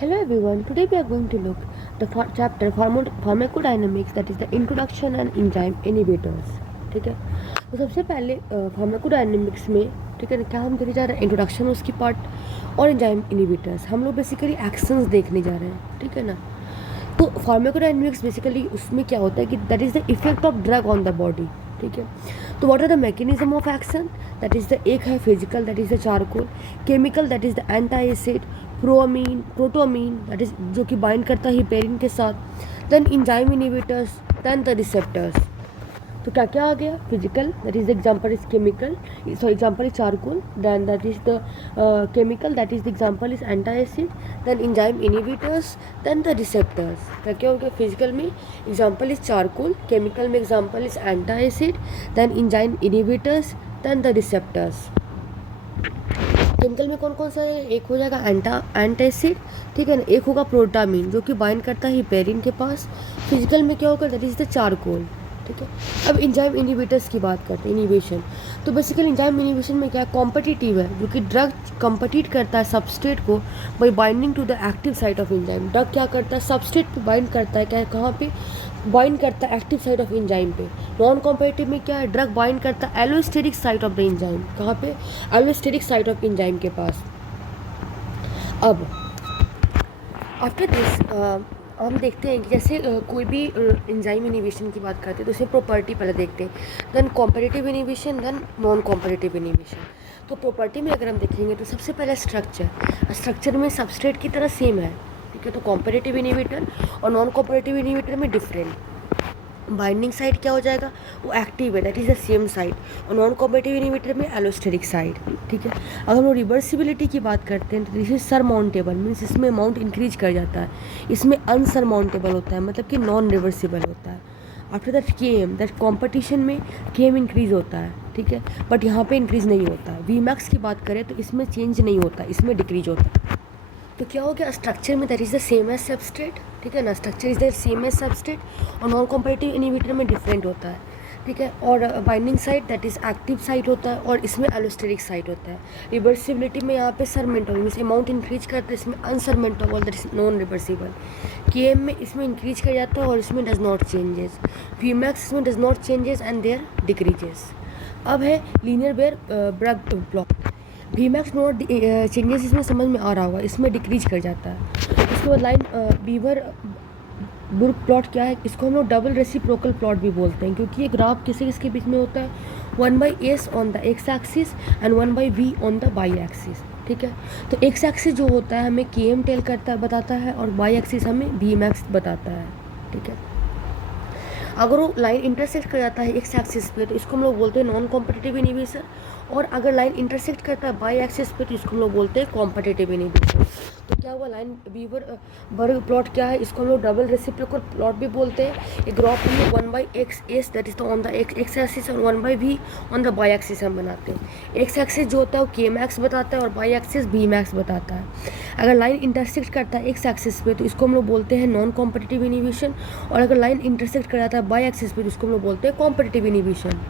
Hello everyone. Today we are going to look the chapter pharmacodynamics, that is the introduction and enzyme inhibitors. ठीक है, तो सबसे पहले pharmacodynamics में ठीक है क्या हम देखने जा रहे हैं, इंट्रोडक्शन उसकी पार्ट और एंजाइम इनहिबिटर्स। हम लोग बेसिकली एक्शंस देखने जा रहे हैं, ठीक है ना। तो फार्माकोडायनेमिक्स बेसिकली उसमें क्या होता है कि that is the effect of drug on the body, ठीक है। तो what are the mechanism of action, that is the एक है physical, that is the charcoal, chemical that is the anti acid, protamine that is जो कि bind करता है heparin के साथ, then enzyme inhibitors, then the receptors. तो क्या क्या आ गया, physical that is the example is chemical, sorry example is charcoal, then that is the chemical that is the example is anti acid, then enzyme inhibitors, then the receptors. क्या क्या हो गया, physical में एग्जांपल इज चारकोल, केमिकल में example is anti acid, then enzyme inhibitors, then the receptors. Chemical में कौन कौन सा है, एक हो जाएगा एंटासिड, ठीक है ना, एक होगा प्रोटामीन जो कि बाइंड करता है हिपेरिन के पास। फिजिकल में क्या होगा, दैट इज द चारकोल, ठीक है। अब इंजाइम इनहिबिटर्स की बात करते हैं, इनहिबिशन। तो बेसिकली इंजाइम इनहिबिशन में क्या है, कॉम्पिटिटिव है, जो कि ड्रग कॉम्पिटिट करता है सबस्ट्रेट को by binding to the active site of enzyme. Drug क्या करता है, सबस्ट्रेट पे बाइंड करता है, क्या है, कहाँ पे बाइंड करता है, एक्टिव साइट ऑफ एंजाइम पे। नॉन कॉम्पिटिटिव में क्या है, ड्रग बाइंड करता है allosteric site of the enzyme, कहाँ पे, एलोस्टेरिक साइट ऑफ एंजाइम के पास। अब आफ्टर दिस हम देखते हैं कि जैसे कोई भी एंजाइम इनहिबिशन की बात करते हैं तो उसमें प्रॉपर्टी पहले देखते हैं, then competitive inhibition, then non competitive inhibition. तो प्रॉपर्टी में अगर हम देखेंगे तो सबसे पहले स्ट्रक्चर में सबस्ट्रेट की तरह सेम है, ठीक है। तो कॉम्पिटिटिव इनहिबिटर और नॉन कॉम्पिटिटिव इनहिबिटर में डिफरेंट। बाइंडिंग साइड क्या हो जाएगा, वो एक्टिव है, that is the same side, और नॉन कॉम्पिटिटिव इनहिबिटर में एलोस्टेरिक साइड, ठीक है। अगर हम लोग रिवर्सिबिलिटी की बात करते हैं तो दिस इज सरमाउंटेबल, मीन्स इसमें अमाउंट इंक्रीज कर जाता है, इसमें अनसरमाउंटेबल होता है, मतलब कि नॉन रिवर्सिबल होता है। After that KM, that competition में केएम इंक्रीज होता है, ठीक है, बट यहाँ पे इंक्रीज नहीं होता है। वी मैक्स की बात करें तो इसमें चेंज नहीं होता, इसमें डिक्रीज होता है। तो क्या हो गया, स्ट्रक्चर में that is the same as substrate, ठीक है ना, structure is the same as substrate, और नॉन कॉम्पिटिटिव इनहिबिटर में डिफरेंट होता है, ठीक है। और binding site that is active site होता है, और इसमें एलोस्टेरिक साइट होता है। रिवर्सिबिलिटी में यहाँ पे सरमेंटोबल मीन्स अमाउंट इंक्रीज करता है, इसमें insurmountable that is non reversible. KM में इसमें इंक्रीज कर जाता है और इसमें डज नॉट चेंजेस। वीमैक्स इसमें does not changes and there decreases. अब है Lineweaver Burk plot, Vmax not changes इसमें समझ में आ रहा होगा, इसमें डिक्रीज कर जाता है। इसके बाद लाइन बीवर बुर्ग प्लॉट क्या है, इसको हम लोग डबल रेसिप्रोकल प्लॉट भी बोलते हैं, क्योंकि ये ग्राफ किसी किसके बीच में होता है, 1/s on the X axis and 1/v on the Y axis, ठीक है। तो एक्स एक्सिस जो होता है हमें केएम टेल करता बताता है, और वाई एक्सिस हमें वीमैक्स बताता है, ठीक है। अगर वो लाइन इंटरसेक्ट कर जाता है एक्स एक्सिस पे तो इसको हम लोग बोलते हैं नॉन कॉम्पिटिटिव इनहिबिशन, और अगर लाइन इंटरसेक्ट करता है बाई एक्सिस पे तो इसको हम लोग बोलते हैं कॉम्पिटिटिव इनहिबिशन। तो क्या हुआ, लाइन बीवर बर्ग प्लॉट क्या है, इसको हम लोग डबल रेसिप्रोकल प्लॉट भी बोलते हैं। ये ग्राफ हम लोग 1/x that is the on the X axis और 1/v on the Y axis हम बनाते हैं। एक्स एक्सिस जो होता है वो के मैक्स बताता है और वाई एक्सिस बी मैक्स बताता है। अगर लाइन इंटरसेक्ट करता है एक्स एक्सिस पे तो इसको हम लोग बोलते हैं नॉन कॉम्पिटिटिव इनहिबिशन, और अगर लाइन इंटरसेक्ट कर जाता है बाई एक्सिस पे तो इसको हम लोग बोलते हैं कॉम्पिटिटिव इनहिबिशन।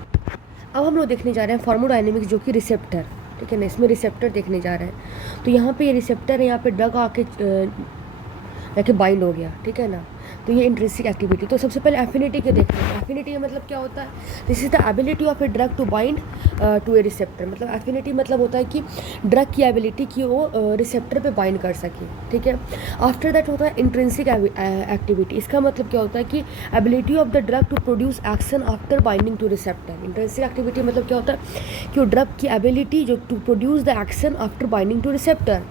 अब हम लोग देखने जा रहे हैं फार्मोडायनेमिक्स, जो कि रिसेप्टर, ठीक है ना, इसमें रिसेप्टर देखने जा रहे हैं। तो यहाँ पे ये रिसेप्टर है, यहाँ पे ड्रग आके बाइंड हो गया, ठीक है ना। तो ये इंट्रिंसिक एक्टिविटी। तो सबसे पहले एफिनिटी के देखते हैं। एफिनिटी का मतलब क्या होता है, this is the ability of a drug to bind to a receptor. मतलब एफिनिटी मतलब होता है कि ड्रग की एबिलिटी की वो रिसेप्टर पे बाइंड कर सके, ठीक है। आफ्टर दैट होता है इंट्रिंसिक एक्टिविटी। इसका मतलब क्या होता है कि ability of the drug to produce action after binding to receptor. Intrinsic activity मतलब क्या होता है कि वो ड्रग की एबिलिटी जो to produce the action after binding to receptor.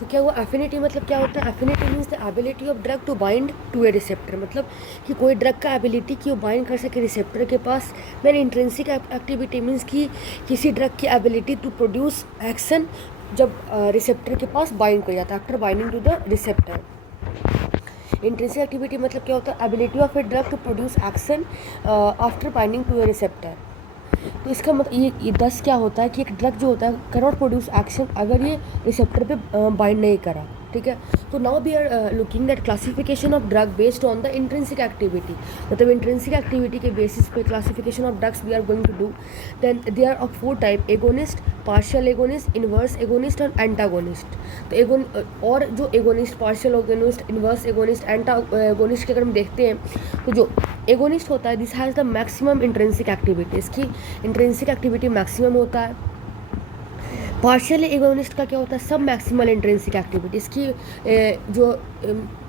तो क्या हुआ, एफिनिटी मतलब क्या होता है, affinity means the ability of drug to bind to a receptor, मतलब कि कोई ड्रग का एबिलिटी कि वो बाइंड कर सके रिसेप्टर के पास। देन इंट्रिंसिक एक्टिविटी मीन्स कि किसी ड्रग की एबिलिटी टू प्रोड्यूस एक्शन जब रिसेप्टर के पास बाइंड कर जाता है, after binding to the receptor. Intrinsic activity मतलब क्या होता है, ability of a drug to produce action after binding to a receptor. तो इसका मतलब ये 10 क्या होता है कि एक ड्रग जो होता है कैनॉट प्रोड्यूस एक्शन अगर ये रिसेप्टर पे बाइंड नहीं करा, ठीक है। तो now we are looking that classification of drug based on the intrinsic activity, मतलब इंट्रिंसिक एक्टिविटी के बेसिस पे classification of drugs we are going to do. Then they are of 4 type: agonist, partial agonist, inverse agonist और antagonist. तो और जो agonist, partial agonist, inverse agonist, antagonist के अगर हम देखते हैं तो जो एगोनिस्ट होता है this has the maximum intrinsic activity, इसकी इंट्रिंसिक एक्टिविटी मैक्सिमम होता है। पार्शियल एगोनिस्ट का क्या होता है? सब मैक्सिमल इंट्रिंसिक एक्टिविटी, इसकी जो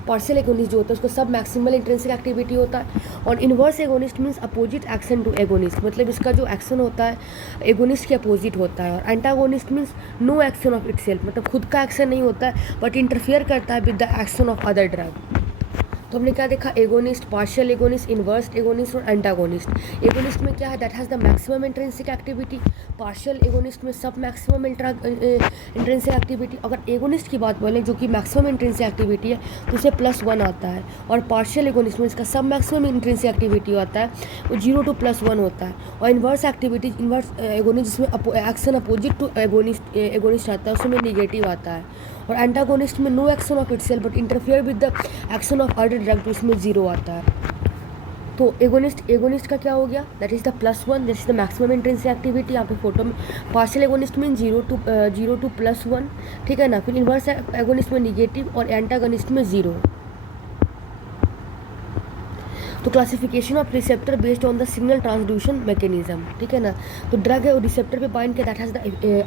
पार्शियल एगोनिस्ट जो होता है उसको सब मैक्सिमल इंट्रिंसिक एक्टिविटी होता है। और inverse agonist means opposite action two agonist, मतलब इसका जो एक्शन होता है एगोनिस्ट के अपोजिट होता है। और antagonist means no action of itself, मतलब खुद का एक्शन नहीं होता है बट इंटरफेयर करता है with the action of other drug. तो हमने क्या देखा? Agonist, partial agonist, inverse agonist और एंटागोनिस्ट। एगोनिस्ट में क्या है? That has the maximum intrinsic activity. Partial agonist में सब मैक्सिमम इंट्रिंसिक एक्टिविटी। अगर एगोनिस्ट की बात बोलें जो कि मैक्सिमम इंट्रिंसिक एक्टिविटी है तो उसे +1 आता है। और पार्शियल एगोनिस्ट में इसका सब मैक्सिमम इंट्रिंसिक एक्टिविटी आता है वो 0 to +1 होता है। और इन्वर्स एक्टिविटी, इन्वर्स एगोनिस्ट जिसमें एक्शन अपोजिट टू एगोनिस्ट आता है उसमें निगेटिव आता है। और एंटागोनिस्ट में no action of itself but interfere with the action of other drug, तो इसमें 0 आता है। तो एगोनिस्ट का क्या हो गया? That is the +1, that is the maximum intrinsic activity. यहाँ पे फोटो में पार्शियल एगोनिस्ट में 0 to +1, ठीक है ना। फिर इन्वर्स एगोनिस्ट में निगेटिव और एंटागोनिस्ट में 0। तो classification of receptor based on the signal transduction mechanism, ठीक है ना। तो ड्रग है वो रिसेप्टर पे बाइंड के दैट हैज़ द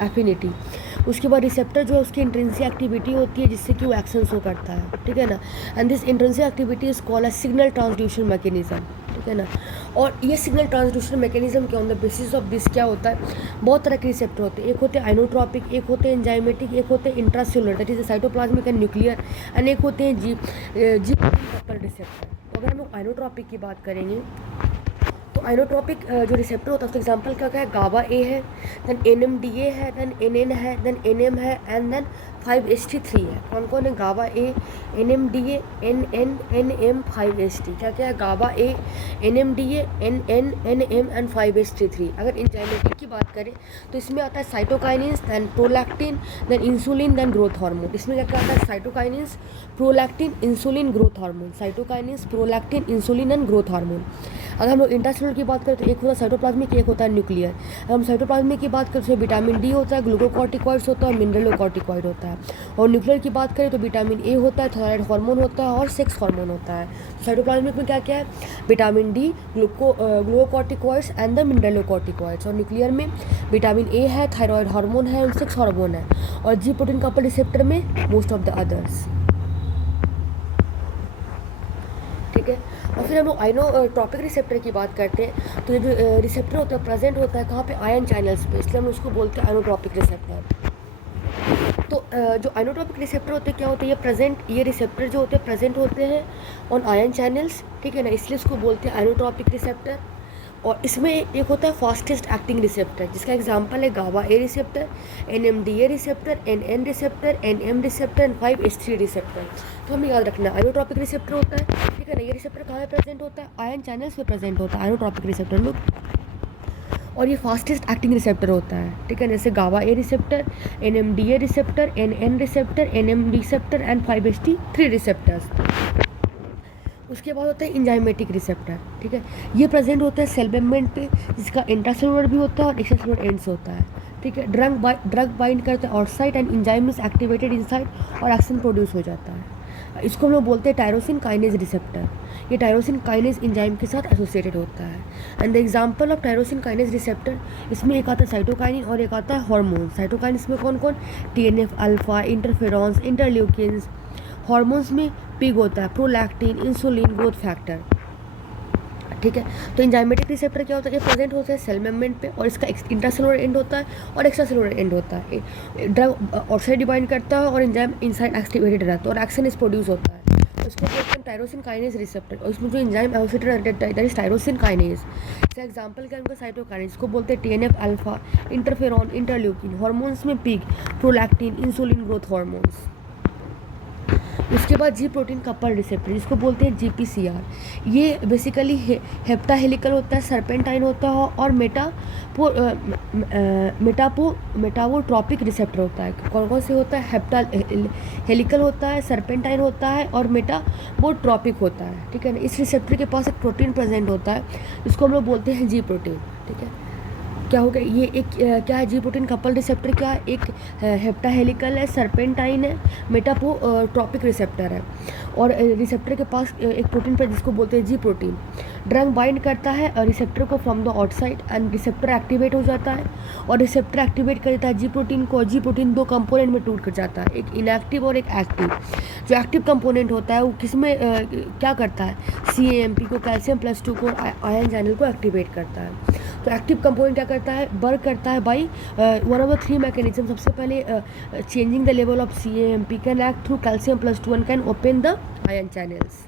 एफिनिटी। उसके बाद रिसेप्टर जो है उसकी इंट्रिंसिक एक्टिविटी होती है जिससे कि वो एक्शन शो करता है, ठीक है ना। And this intrinsic activity is called as signal transduction mechanism, ठीक है ना। और ये सिग्नल ट्रांसड्यूशन मैकेनिज्म के on the basis of this क्या होता है? बहुत तरह के रिसेप्टर होते हैं। एक होते हैं आइनोट्रॉपिक, एक होते हैं एंजाइमेटिक, एक होते हैं intracellular that is the cytoplasmic and nuclear, and एक होते हैं जी कपल रिसेप्टर। तो अगर हम लोग आइनोट्रॉपिक की बात करेंगे तो आइनोट्रॉपिक जो रिसेप्टर होता है उसका एग्जांपल क्या क्या है? गाबा ए है, देन NMDA है, देन NN है, देन NM है एंड देन 5-HT3 है। कौन कौन है? गाबा ए, NMDA, NN, NM, 5-HT। क्या क्या है? GABA A, NMDA, NN, NM and 5-HT3। अगर एंजाइमेटिक की बात करें तो इसमें आता है cytokinins, then prolactin, then insulin, then growth hormone. इसमें क्या क्या आता है? Cytokinins, prolactin, insulin, growth hormone. Cytokinins, prolactin, insulin and growth hormone. अगर हम लोग इंट्रासेलुलर की बात करें तो एक होता है साइटोप्लाज्मिक, एक होता है न्यूक्लियर। अगर हम साइटोप्लाज्मिक की बात करें तो विटामिन डी होता है, ग्लूकोकॉर्टिकॉइड्स होता है और मिनरलोकॉर्टिकॉइड होता है। और न्यूक्लियर की बात करें तो विटामिन ए होता है, थायराइड हार्मोन होता है और सेक्स हार्मोन होता है। तो साइटोप्लाज्मिक में क्या क्या है? Vitamin D, glucocorticoids and the mineralocorticoids. और न्यूक्लियर में विटामिन ए है, थायराइड हार्मोन है और सेक्स हार्मोन है। और जी प्रोटीन कपल रिसेप्टर में मोस्ट ऑफ द अदर्स, ठीक है। और फिर हम लोग आइनोट्रॉपिक रिसेप्टर की बात करते हैं तो ये जो रिसेप्टर होता है प्रेजेंट होता है कहाँ पे? आयन चैनल्स पे, इसलिए हम उसको बोलते हैं आइनोट्रॉपिक रिसेप्टर। तो जो आइनोट्रॉपिक रिसेप्टर होते हैं क्या होते हैं? ये रिसेप्टर जो होते हैं प्रेजेंट होते हैं ऑन आयन चैनल्स, ठीक है ना, इसलिए इसको बोलते हैं आइनोट्रॉपिक रिसेप्टर। और इसमें एक होता है फास्टेस्ट एक्टिंग रिसेप्टर जिसका एग्जांपल है GABA A receptor, NMDA receptor, NN receptor, NM receptor and 5-HT receptor. तो हमें याद रखना है आइनोट्रॉपिक रिसेप्टर होता है, ठीक है ना। ये रिसेप्टर कहाँ पे प्रेजेंट होता है? आयन चैनल्स पे प्रेजेंट होता है आइनोट्रॉपिक रिसेप्टर लोग। और ये फास्टेस्ट एक्टिंग रिसेप्टर होता है, ठीक है। जैसे GABA A receptor, NMDA receptor, NN receptor, NM receptor and 5-HT3 receptors. उसके बाद होता है इंजाइमेटिक रिसेप्टर, ठीक है। ये प्रेजेंट होता है सेल मेम्ब्रेन पे जिसका इंट्रासेलुलर भी होता है और एक्स्ट्रासेलुलर एंड्स होता है, ठीक है। ड्रग बाइंड करता है outside and enzyme is activated inside और एक्शन प्रोड्यूस हो जाता है। इसको हम लोग बोलते हैं टायरोसिन काइनेज रिसेप्टर। ये टायरोसिन काइनेज एंजाइम के साथ एसोसिएटेड होता है। And the example of tyrosine kinase receptor, इसमें एक आता है साइटोकाइनिन और एक आता है हार्मोन। साइटोकाइनिन में कौन कौन? TNF alpha, interferons, interleukins. Hormones में पिग होता है, प्रोलैक्टिन, इंसुलिन, ग्रोथ फैक्टर, ठीक है। तो एंजाइमेटिक रिसेप्टर क्या होता है? ये प्रेजेंट होता है सेल मेम्ब्रेन पे और इसका इंट्रासेलुलर एंड होता है और एक्स्ट्रासेलुलर एंड होता है। ड्रग आउटसाइड डिवाइड करता है और एंजाइम इनसाइड एक्टिवेटेड रहता है और एक्शन इज प्रोड्यूस होता है। उसको बोलते हैं टायरोसिन काइनेज रिसेप्टर। और इसमें जो एंजाइम एसोसिएटेड रहता है दैट इज टायरोसिन काइनेज। इसका एग्जांपल क्या है? उनका साइटोकाइनेज, इसको बोलते हैं TNF alpha, interferon, interleukin. Hormones में पिग, प्रोलैक्टिन, इंसुलिन, ग्रोथ हार्मोन्स। उसके बाद जी प्रोटीन कपल रिसेप्टर जिसको बोलते हैं GPCR, ये बेसिकली हेप्टा हेलिकल होता है, सर्पेंटाइन होता है और मेटाबोट्रॉपिक रिसेप्टर होता है। कौन कौन से होता है? हेप्टा हेलिकल होता है, सर्पेंटाइन होता है और मेटाबोट्रॉपिक होता है, ठीक है ना। इस रिसेप्टर के पास एक प्रोटीन प्रेजेंट होता है जिसको हम लोग बोलते हैं जी प्रोटीन, ठीक है। क्या हो गया ये एक क्या है? जी प्रोटीन कपल रिसेप्टर क्या है? एक हेप्टा हेलिकल है, सर्पेंटाइन है, मेटाबोट्रॉपिक रिसेप्टर है और रिसेप्टर के पास एक प्रोटीन पर जिसको बोलते हैं जी प्रोटीन। ड्रग बाइंड करता है रिसेप्टर को from the outside and receptor activate हो जाता है और रिसेप्टर एक्टिवेट कर देता है जी प्रोटीन को। जी प्रोटीन दो कंपोनेंट में टूट कर जाता है, एक इनएक्टिव और एक एक्टिव। जो एक्टिव कंपोनेंट होता है वो किसमें क्या करता है? CAMP को, कैल्शियम +2 को, आयन चैनल को एक्टिवेट करता है। तो एक्टिव कंपोनेंट क्या करता है? वर्क करता है by one of the 3 mechanism. सबसे पहले changing the level of CAMP, can act through calcium +2 and can open the ion channels.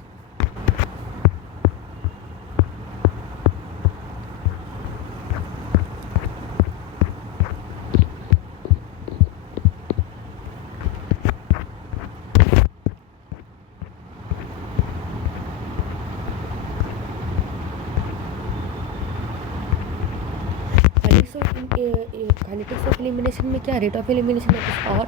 Kinetics of elimination में क्या? रेट ऑफ एलिमिनेशन है और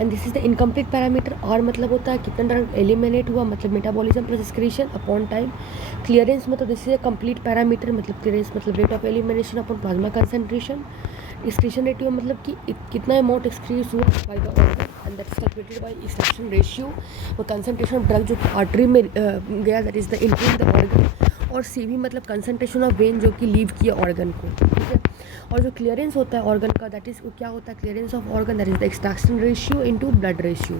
and this is the incomplete parameter. और मतलब होता है कितना ड्रग एलिमिनेट हुआ, मतलब metabolism plus excretion upon time. Clearance मतलब this is a complete parameter, मतलब क्लियरेंस मतलब rate of elimination upon plasma concentration. Excretion ratio मतलब कि कितना अमाउंट एक्सक्रीज हुआ by the organ and that is calculated by extraction ratio. और concentration of drug जो artery में गया that is the into the organ. और CV मतलब कंसंट्रेशन ऑफ वेन जो कि लीव किया ऑर्गन को, ठीक है। और जो क्लियरेंस होता है ऑर्गन का दैट इज क्या होता है? Clearance of organ that is the extraction ratio into blood ratio.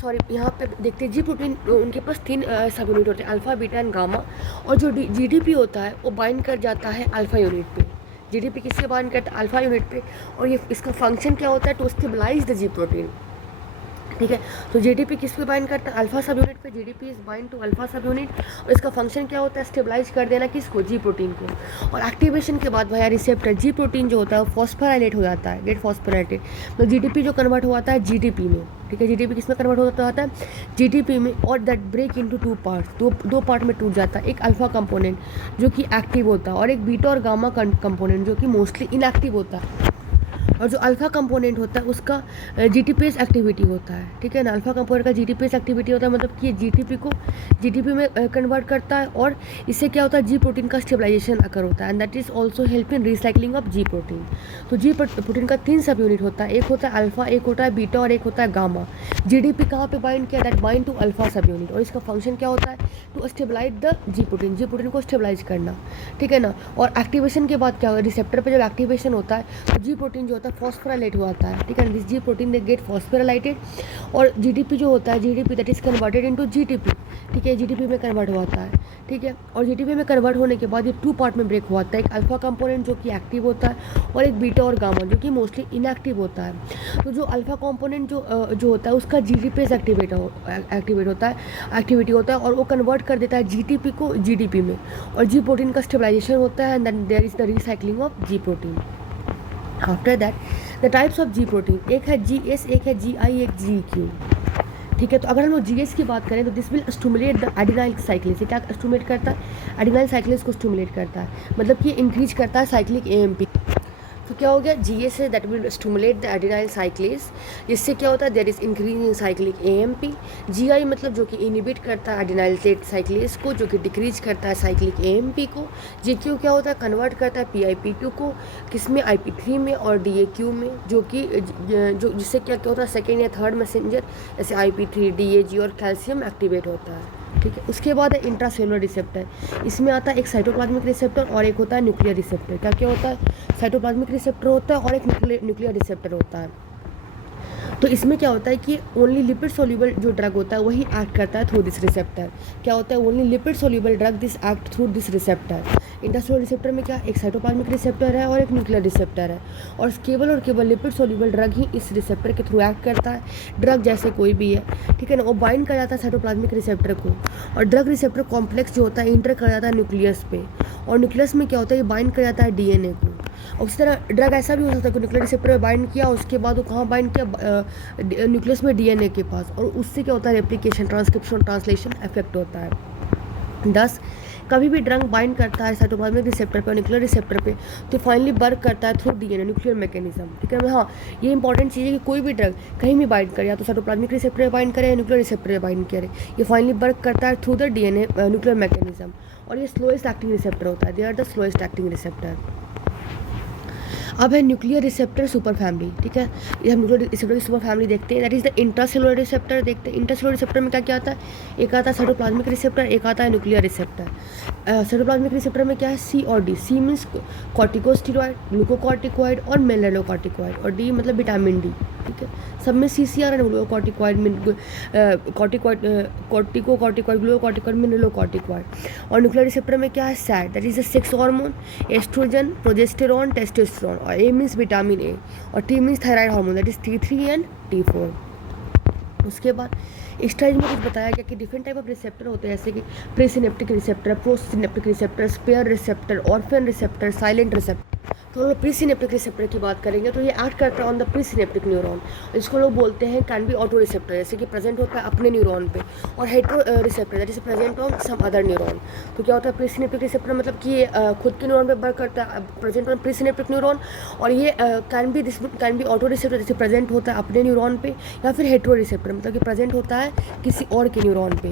Sorry यहाँ पे देखते हैं जी प्रोटीन उनके पास 3 सब यूनिट होते हैं, अल्फा, बीटा एंड गामा। और जो GDP होता है वो बाइंड कर जाता है अल्फा यूनिट पे। GDP किससे बाइंड करता है? अल्फा यूनिट पे। और ये इसका फंक्शन क्या होता है? To stabilise the G protein, ठीक है। तो GDP किस पे बाइंड करता है? अल्फा सब यूनिट पे। GDP is bind to alpha subunit और इसका फंक्शन क्या होता है? स्टेबलाइज कर देना किसको? जी प्रोटीन को। और एक्टिवेशन के बाद भैया रिसेप्टर जी प्रोटीन जो होता है वो फॉस्फोराइलेट हो जाता है, गेट फॉस्फोराइलेटेड। तो GDP जो कन्वर्ट हुआ है GDP में, ठीक है। GDP किस में कन्वर्ट होता है? GDP में। और दैट ब्रेक इनटू 2 पार्ट्स, दो पार्ट में टूट जाता है। एक अल्फा कंपोनेंट जो कि एक्टिव होता है और एक बीटा और गामा कंपोनेंट जो कि मोस्टली इनएक्टिव होता है। और जो अल्फा कंपोनेंट होता है उसका GTPase एक्टिविटी होता है, ठीक है ना। अल्फा कंपोनेंट का GTPase एक्टिविटी होता है, मतलब कि GDP को GDP में कन्वर्ट करता है और इससे क्या होता है? जी प्रोटीन का स्टेबलाइजेशन अकर होता है and that is also help in recycling of G protein. तो जी प्रोटीन का 3 सब यूनिट होता है, एक होता है अल्फा, एक होता है बीटा और एक होता है गामा। GDP कहाँ पे बाइंड किया? That bind to alpha subunit. और इसका फंक्शन क्या होता है? To stabilise the G protein को स्टेबलाइज करना, ठीक है ना। और एक्टिवेशन के बाद क्या होगा? रिसेप्टर पर जब एक्टिवेशन होता है तो जी प्रोटीन जो होता है फॉस्फोराइलेट हुआ था, ठीक है। This ji protein they get phosphorylated और GDP जो होता है GDP that is converted into GTP, ठीक है। GDP में कन्वर्ट हुआ है, ठीक है। और GDP में कन्वर्ट होने के बाद ये 2 पार्ट में ब्रेक हुआ था, एक अल्फा कंपोनेंट जो कि एक्टिव होता है और एक बीटा और गामा जो कि मोस्टली इनएक्टिव होता है। तो जो अल्फा कंपोनेंट जो होता है उसका GTPase एक्टिवेट होता है, एक्टिविटी होता है और वो कन्वर्ट कर देता है GTP को GDP में। और जी प्रोटीन का स्टेबलाइजेशन होता है and then there is the recycling of G protein. After that the types of G protein, एक है GS, एक है GI, एक GQ, ठीक है। तो अगर हम लोग GS की बात करें तो this will stimulate the adenylyl साइक्लिस। ये क्या स्टिमुलेट करता है? एडिनाइल साइक्लिस को स्टिमुलेट करता है, मतलब कि इंक्रीज करता है साइक्लिक AMP। तो क्या हो गया? GS है that will stimulate the adenylyl cyclase, जिससे क्या होता है? There is increase in cyclic AMP। GI मतलब जो कि इनिबिट करता है एडिनाइल साइक्लिस को, जो कि डिक्रीज करता है साइक्लिक AMP को। GQ क्या होता है? कन्वर्ट करता है PIP2 को किसमें? IP3 में और DAQ में, जो कि जिससे क्या होता है? सेकेंड या थर्ड मैसेंजर जैसे IP3, DAG और कैल्शियम एक्टिवेट होता है, ठीक है। उसके बाद है इंट्रासेलुलर रिसेप्टर। इसमें आता है एक साइटोप्लाज्मिक रिसेप्टर और एक होता है न्यूक्लियर रिसेप्टर। क्या क्या होता है? साइटोप्लाज्मिक रिसेप्टर होता है और एक न्यूक्लियर रिसेप्टर होता है। तो इसमें क्या होता है कि ओनली लिपिड सोल्यूबल जो ड्रग होता है वही एक्ट करता है थ्रू दिस रिसेप्टर। क्या होता है? Only lipid soluble drug this act through this receptor. Intracellular receptor में क्या? एक साइटोप्लाज्मिक रिसेप्टर है और एक न्यूक्लियर रिसेप्टर है और केवल लिपिड सोल्यूबल ड्रग ही इस रिसेप्टर के थ्रू एक्ट करता है। ड्रग जैसे कोई भी है, ठीक है ना, वो बाइंड कर जाता है साइटोप्लाज्मिक रिसेप्टर को और ड्रग रिसेप्टर कॉम्प्लेक्स जो होता है इंटर कर जाता है न्यूक्लियस पे और न्यूक्लियस में क्या होता है? ये बाइंड कर जाता है DNA को उसी तरह ड्रग ऐसा भी हो सकता है कि न्यूक्लियर रिसेप्टर पे बाइंड किया, उसके बाद वो कहाँ बाइंड किया, न्यूक्लियस में डीएनए के पास, और उससे क्या होता है, रेप्लिकेशन, ट्रांसक्रिप्शन, ट्रांसलेशन इफेक्ट होता है। 10 कभी भी ड्रग बाइंड करता है साइटोप्लाज्मिक रिसेप्टर पर, न्यूक्लियर रिसेप्टर पे, तो फाइनली वर्क करता है थ्रू डीएनए, न्यूक्लियर मैकेनिज्म, ठीक है। हाँ, ये इंपॉर्टेंट चीज़ है कि कोई भी ड्रग कहीं भी बाइंड करे, या तो साइटोप्लाज्मिक रिसेप्टर पे बाइंड करे या न्यूक्लियर रिसेप्टर पे बाइंड करे, ये फाइनली वर्क करता है through the DNA nuclear mechanism, और ये स्लोएस्ट एक्टिंग रिसेप्टर होता है, they are the slowest acting receptor. अब है न्यूक्लियर रिसेप्टर सुपर फैमिली, ठीक है। ये हम न्यूक्लियर रिसेप्टर की सुपर फैमिली देखते हैं, that is the intracellular receptor देखते हैं। इंट्रासेलुलर रिसेप्टर में क्या क्या आता है, एक आता है साइटोप्लाज्मिक रिसेप्टर, एक आता है न्यूक्लियर रिसेप्टर। साइटोप्लाज्मिक रिसेप्टर में क्या है, सी और D. C means corticosteroid, glucocorticoid और मेलेलोकॉर्टिकॉइड, और डी मतलब विटामिन डी, ठीक है। सब में सी सी आ रहा है, ग्लूकोकॉर्टिकॉइड, कॉर्टिकोकॉर्टिकॉइड, ग्लूकोकॉर्टिकॉइड, मिनरलोकॉर्टिकॉइड। और न्यूक्लियर रिसेप्टर में क्या है, sad, that is the sex hormone, estrogen, progesterone, testosterone, और ए मीन्स विटामिन ए, और T means thyroid hormone, that is T3 and T4। उसके बाद स्टडीज में कुछ बताया गया कि डिफरेंट टाइप ऑफ रिसेप्टर होते हैं, जैसे कि presynaptic receptor, postsynaptic receptor, spare receptor, orphan receptor, silent receptor. तो हम लोग प्रीसिनेप्टिक रिसेप्टर की बात करेंगे, तो ये एक्ट करता है ऑन द प्रीसिनेप्टिक न्यूरॉन, इसको लोग बोलते हैं कैन बी ऑटो रिसेप्टर, जैसे कि प्रेजेंट होता है अपने न्यूरॉन पे, और hetero receptor that is present on some other neuron. तो क्या होता है प्रीसिनेप्टिक रिसेप्टर, मतलब कि ये खुद के न्यूरॉन पे वर्क करता है, प्रेजेंट ऑन प्रीसिनेप्टिक न्यूरॉन, और ये कैन बी ऑटो रिसेप्टर, जैसे प्रेजेंट होता है अपने न्यूरॉन पे, या फिर हेटेरो रिसेप्टर, मतलब कि प्रेजेंट होता है किसी और के न्यूरॉन पे।